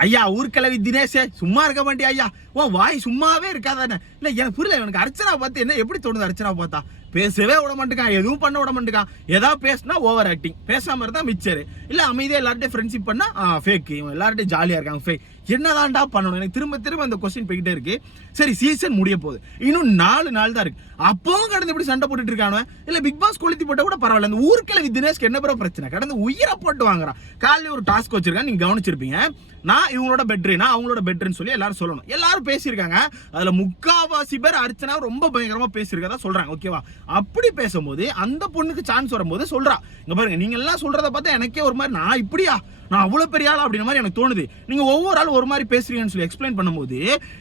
ஐயா ஊர்க்கிழவி தினேஷே சும்மா இருக்க மாட்டியா ஐயா? உன் வாய் சும்மாவே இருக்காதானே? இல்லை எனக்கு புரியல எனக்கு அர்ச்சனா பார்த்து என்ன எப்படி தோணுது அர்ச்சனா பார்த்தா? பேசவே விட மாட்டேங்கான் எதுவும் பண்ண விட மாட்டேங்கான் ஏதாவது பேசினா ஓவர் ஆக்டிங் பேசாம இருந்தா மிச்சரு. இல்ல அமைதியாக எல்லார்ட்டையும் ஃப்ரெண்ட்ஷிப் பண்ணா ஃபேக் இவன் எல்லார்ட்டையும் ஜாலியா இருக்காங்க ஃபேக் என்னதான்டா பண்ணணும்? எனக்கு திரும்ப திரும்ப அந்த கொஸ்டின் போய்கிட்டே இருக்கு. சரி சீசன் முடிய போகுது. இன்னும் நாலு நாள் தான் இருக்கு. அப்பவும் கடந்து இப்படி சண்டை போட்டுட்டு இருக்கானு? இல்ல பிக் பாஸ் கொளுத்தி போட்ட கூட பரவாயில்ல. இந்த ஊர்க்கிழவி தினேஷ்க்கு என்ன பிற பிரச்சனை? கடந்து உயிரை போட்டு வாங்குறான். காலையில ஒரு டாஸ்க் வச்சிருக்கான் நீங்க கவனிச்சிருப்பீங்க. நான் இவங்களோட பெட்ரு நான் அவங்களோட பெட்ருன்னு சொல்லி எல்லாரும் சொல்லணும். எல்லாரும் பேசியிருக்காங்க. அதுல முக்காவாசி பேர் அர்ச்சனா ரொம்ப பயங்கரமா பேசியிருக்கதா சொல்றாங்க ஓகேவா அப்படி பேசும்போது அந்த பொண்ணுக்கு சான்ஸ் வரும்போது சொல்றா. இங்க பாருங்க நீங்க எல்லாம் சொல்றத பார்த்தா எனக்கே ஒரு மாதிரி நான் இப்படியா? நான் அவ்வளவு பெரிய ஆள்? அப்படின்ற மாதிரி எனக்கு தோணுது. நீங்க ஒவ்வொரு ஆள் ஒரு மாதிரி பேசுறீங்கன்னு சொல்லி எக்ஸ்பிளைன் பண்ணும்போது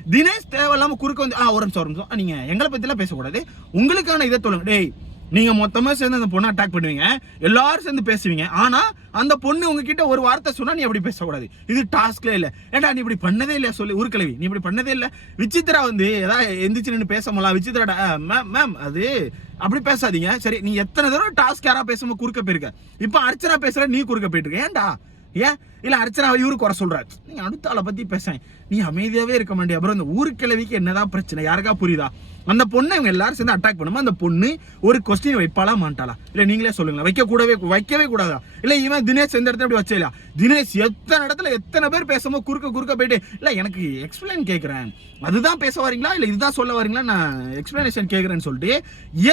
தினேஷ் தேவையில்லாம குறுக்க வந்து ஆ ஒரு நிமிஷம் ஒரு நிமிஷம். நீங்க எங்களை பத்தி எல்லாம் பேசக்கூடாது. உங்களுக்கான இதை சொல்லுங்க டேய் நீங்க மொத்தமா சேர்ந்து அந்த பொண்ணை அட்டாக் பண்ணுவீங்க. எல்லாரும் சேர்ந்து பேசுவீங்க. ஆனா அந்த பொண்ணு உங்ககிட்ட ஒரு வார்த்தை சொன்னா நீ அப்படி பேசக்கூடாது. இது டாஸ்க்லே இல்ல. ஏன்டா நீ இப்படி பண்ணதே இல்லையா? சொல்லி. ஊர்க்கிழவி நீ இப்படி பண்ணதே இல்ல. விசித்ரா வந்து ஏதாவது எந்திரிச்சு நின்று பேச முடியல விசித்ரா மேம் மேம் அது அப்படி பேசாதீங்க. சரி நீ எத்தனை தடவை டாஸ்க் யாரா பேசாம குறுக்க போயிருக்க? இப்ப அர்ச்சனா பேசுற நீ குறுக்க போயிட்டு இருக்க. ஏன்டா? ஏன்? இல்ல அர்ச்சனா இவரு குறை சொல்றாரு. நீ அடுத்த ஆளை பத்தி பேசுறேன். நீ அமைதியாவே இருக்க மாட்டியா? அப்புறம் அந்த ஊருக்கிழவிக்கு என்னதான் பிரச்சனை? யாருக்கா புரியுதா? அந்த பொண்ணை இவங்க எல்லாரும் சேர்ந்து அட்டாக் பண்ணும்போது அந்த பொண்ணு ஒரு கொஸ்டின் வைப்பாளா மாட்டாளா? இல்லை நீங்களே சொல்லுங்களேன். வைக்க கூடவே வைக்கவே கூடாதா? இல்ல இவன் தினேஷ் எந்த இடத்துல இப்படி வச்சா தினேஷ் எத்தனை இடத்துல எத்தனை பேர் பேசும்போது குறுக்க குறுக்க போயிட்டு இல்லை எனக்கு எக்ஸ்பிளைன் கேட்குறேன் அதுதான் பேச வரீங்களா? இல்லை இதுதான் சொல்ல வரீங்களா? நான் எக்ஸ்பிளனேஷன் கேட்குறேன்னு சொல்லிட்டு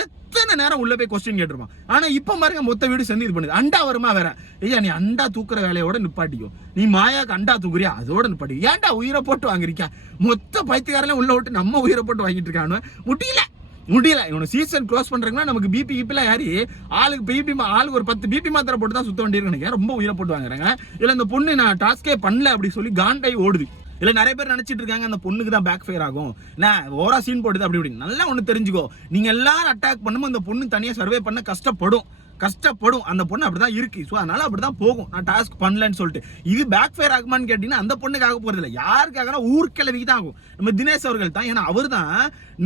எத்தனை நேரம் உள்ள போய் கொஸ்டின் கேட்டிருப்பான். ஆனா இப்ப பாருங்க மொத்த வீடு சேர்ந்து இது பண்ணுது. அண்டா வருமா வேற? ஐயா நீ அண்டா தூக்குற வேலையோட நிப்பாட்டிக்கோ. நீ மாயாக்கு அண்டா தூக்குறியா? அதோட நிப்பாட்டி ஏன்டா உயிரை போட்டு வாங்குறீங்க மொத்த பைத்தியக்காரங்களே உள்ள விட்டு நம்ம உயிரை போட்டு வாங்கிட்டு இருக்கானு முடியல. முடியல. இவனை சீசன் க்ளோஸ் பண்றாங்கன்னா நமக்கு பிபி கிபிலாம் யாரி? ஆளுக்கு பிபி ஆளுக்கு ஒரு பத்து பிபி மாத்திரை போட்டு தான் சுத்த வேண்டியிருக்கேன் ரொம்ப உயிரை போட்டு வாங்குறாங்க. இல்ல இந்த பொண்ணு நான் டாஸ்கே பண்ணல அப்படி சொல்லி காண்டாய் ஓடுது. இல்ல நிறைய பேர் நினைச்சிட்டு இருக்காங்க அந்த பொண்ணுக்கு தான் பேக் ஃபயர் ஆகும். நான் ஓரா சீன் போடுது அப்படி இப்படி நல்லா ஒண்ணு தெரிஞ்சுக்கோ. நீங்க எல்லாரும் அட்டாக் பண்ணும்போது அந்த பொண்ணு தனியா சர்வே பண்ண கஷ்டப்படும். கஷ்டப்படும். அந்த பொண்ணு அப்படிதான் இருக்கு. ஸோ அதனால அப்படிதான் போகும். நான் டாஸ்க் பண்ணலன்னு சொல்லிட்டு. இது பேக் ஃபயர் ஆகுமான்னு கேட்டீங்கன்னா அந்த பொண்ணுக்காக ஆக இல்லை யாருக்காகனா ஊர்க்கிழவிக்கு தான் ஆகும். நம்ம தினேஷ் அவர்கள் தான். ஏன்னா அவர் தான்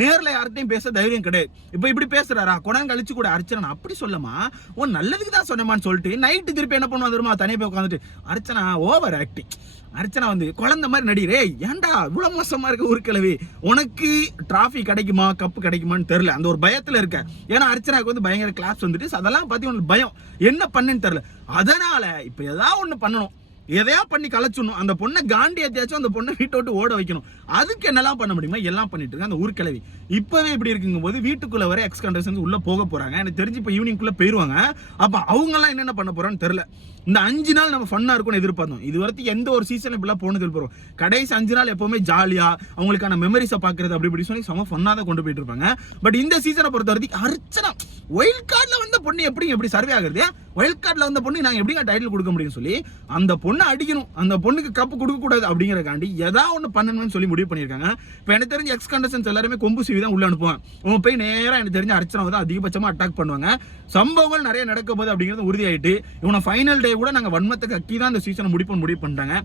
நேரில் யார்கிட்டையும் பேச தைரியம் கிடையாது. இப்போ இப்படி பேசுறாரா? குடம் கழிச்சு கூட அர்ச்சனா. அப்படி சொல்லமா? உன் நல்லதுக்கு தான் சொன்னமான்னு சொல்லிட்டு நைட்டு திருப்பி என்ன பண்ணுவா தெரியுமா? தனியாக போய் உட்காந்துட்டு அர்ச்சனா ஓவர் ஆக்டிங் அர்ச்சனா வந்து குழந்தை மாதிரி நடிகரே ஏன்டா இவ்வளோ மோசமாக இருக்க ஊர்க்கிழவி உனக்கு டிராஃபி கிடைக்குமா? கப்பு கிடைக்குமான்னு தெரில அந்த ஒரு பயத்தில் இருக்க ஏன்னா அர்ச்சனாக்கு வந்து பயங்கர கிளாஸ் வந்துட்டு அதெல்லாம் பார்த்து பத்தி உனக்கு பயம். என்ன பண்ணுன்னு தெரியல. அதனால இப்ப ஏதாவது ஒண்ணு பண்ணணும். எதையா பண்ணி கலைச்சிடணும். அந்த பொண்ணை காண்டி ஏத்தியாச்சும் அந்த பொண்ணை வீட்டை விட்டு ஓட வைக்கணும். அதுக்கு என்னெல்லாம் பண்ண முடியுமா எல்லாம் பண்ணிட்டு இருக்கு அந்த ஊர்க்கிழவி. இப்பவே இப்படி இருக்குங்கும் போது வீட்டுக்குள்ள வர எக்ஸ் கண்டஸ்டன்ஸ் உள்ள போக போறாங்க. எனக்கு தெரிஞ்சு இப்போ ஈவினிங்குள்ள போயிருவாங்க. அப்ப அவங்க எல்லாம் என்னென்ன பண்ண போறான்னு தெரியல. இந்த அஞ்சு நாள் நம்ம ஃபன்னா இருக்கும்னு எதிர்பார்த்தோம். இது வரைக்கும் எந்த ஒரு சீசன் இப்படிலாம் போனது எதிர்பார்ப்போம் கடைசி அஞ்சு நாள் எப்பவுமே ஜாலியா அவங்களுக்கான மெமரிஸை பாக்குறது அப்படி இப்படி சொல்லி செம ஃபன்னா தான் கொண்டு போயிட்டு இருப்பாங்க. பட் இந்த சீசனை பொறுத்த வரைக்கும் அர்ச்சனா ஒயில்ட் கார்டில் வந்த பொண்ணு எப்படி எப்படி சர்வே ஆகுறது? ஒயில்ட் கார்டில் வந்த பொண்ணு நாங்கள் எப்படிங்க டைட்டில் கொடுக்க முடியும்னு சொல்லி அந்த பொண்ணை அடிக்கணும். அந்த பொண்ணுக்கு கப்பு கொடுக்கக்கூடாது அப்படிங்கிறக்காண்டி எதா ஒன்று பண்ணணும்னு சொல்லி முடிவு பண்ணியிருக்காங்க. இப்போ எனக்கு தெரிஞ்ச எக்ஸ் கண்டஸ்டன்ஸ் எல்லாருமே கொம்பு சிவி தான் உள்ள அனுப்புவான் உன் போய் நேராக எனக்கு தெரிஞ்ச அர்ச்சனை தான் அதிகபட்சமாக அட்டாக் பண்ணுவாங்க. சம்பவங்கள் நிறைய நடக்க போகுது அப்படிங்கிறது உறுதியாயிட்டு இவனை ஃபைனல் டே கூட நாங்கள் வன்மத்தை கக்கி தான் அந்த சீசனை முடிப்போம் முடிவு பண்ணிட்டாங்க.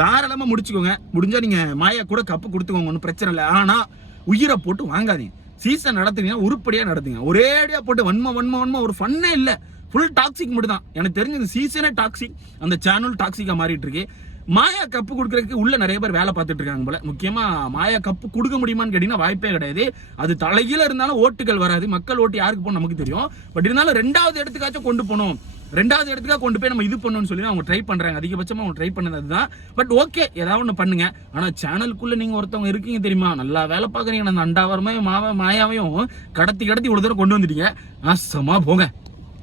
தாராளமாக முடிச்சுக்கோங்க. முடிஞ்சால் நீங்கள் மாயா கூட கப்பு கொடுத்துக்கோங்க ஒன்றும் பிரச்சனை இல்லை. ஆனால் உயிரை போட்டு வாங்காதீங்க. சீசன் நடத்துனீங்கன்னா உருப்படியா நடத்துங்க. ஒரே அடியா போட்டு வன்ம வன்ம வன்ம ஒரு ஃபன்னே இல்ல. ஃபுல் டாக்ஸிக் மட்டும் தான் எனக்கு தெரிஞ்ச இந்த சீசனே டாக்ஸிக் அந்த சேனல் டாக்ஸிக்கா மாறிட்டு இருக்கு. மாயா கப்பு கொடுக்கறதுக்கு உள்ள நிறைய பேர் வேலை பார்த்துட்டு இருக்காங்க போல. முக்கியமா மாயா கப்பு கொடுக்க முடியுமான்னு கேட்டீங்கன்னா வாய்ப்பே கிடையாது. அது தலைகீழ இருந்தாலும் ஓட்டுகள் வராது. மக்கள் ஓட்டு யாருக்கு போகணும்? நமக்கு தெரியும். பட் இருந்தாலும் ரெண்டாவது இடத்துக்காச்சும் கொண்டு போகணும். ரெண்டாவது இடத்துக்காக கொண்டு போய் நம்ம இது பண்ணணும்னு சொல்லி அவங்க ட்ரை பண்ணுறாங்க அதிகபட்சமாக அவங்க ட்ரை பண்ணது அதுதான். பட் ஓகே ஏதாவது ஒன்று பண்ணுங்க. ஆனால் சேனலுக்குள்ளே நீங்கள் ஒருத்தவங்க இருக்கீங்க தெரியுமா? நல்லா வேலை பார்க்குறீங்க. அந்த அண்டாவரமே மாவ மாயாவையும் கடத்தி கடத்தி ஒரு தடவை கொண்டு வந்துட்டீங்க. ஆசமாக போங்க.